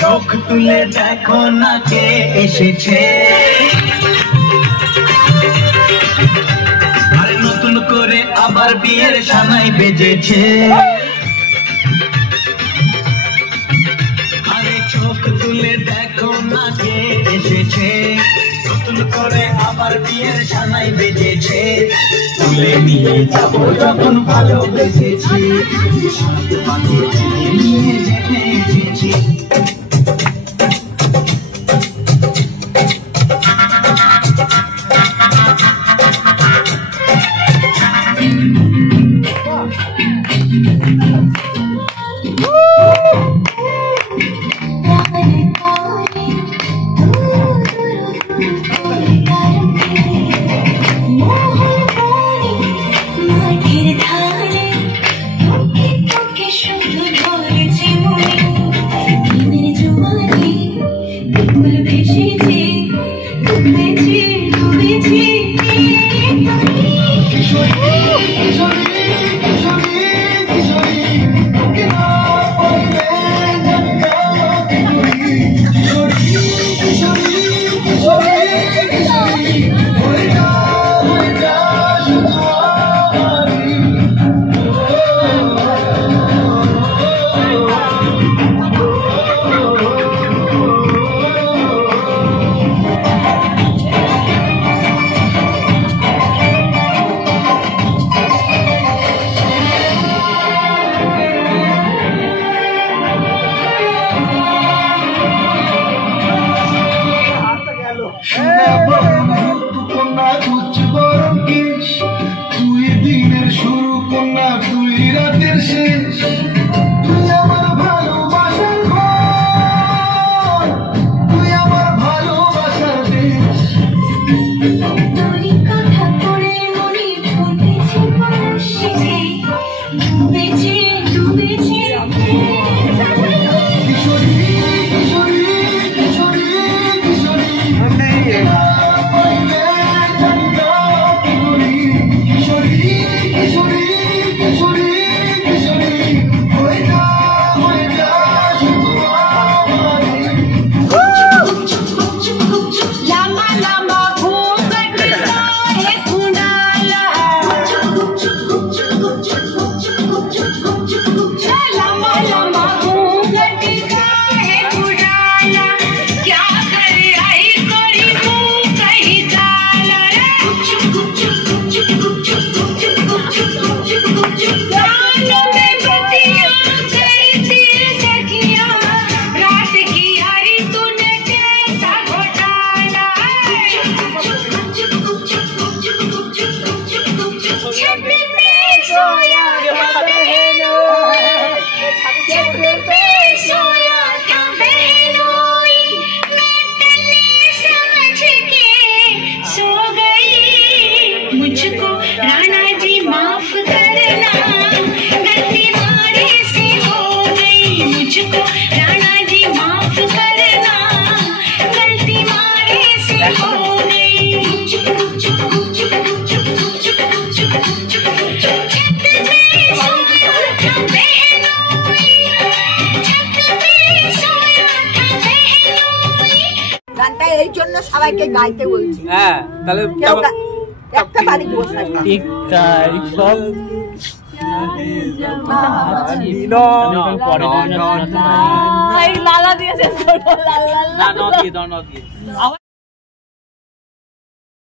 চোখ তুলে দেখো না কে এসেছে, আর নতুন করে আবার বিয়ের সানাই বেজেছে। আরে চোখ তুলে দেখো না কে এসেছে, নতুন করে আবার বিয়ের সানাই বেজেছে। তুলে নিয়ে যাবো যখন ভালোবেসেছি, নিয়ে যেতে এসেছি। তুই দিনের শুরু কন্যা, তুই রাতের শেষ, তুই আমার ভালোবাসার ঘর, তুই আমার ভালোবাসার দেশ। তোরই কথা পড়ে মনে পড়েছে পরশে, ডুবেছে ডুবেছে কিশোরী কিশোরী কিশোরী কিশোরী मुझको राणा जी माफ करना, गलती मारे से हो गई। मुझको राणा जी माफ करना, गलती मारे से हो गई। छत पे सोया था बहनोई, छत पे सोया था बहनोई। গানটা এই জন্য সবাইকে গাইতে বলছি। হ্যাঁ, তাহলে একটা বাড়ি বসে লালা দিয়ে শেষ করবো। লাল লাল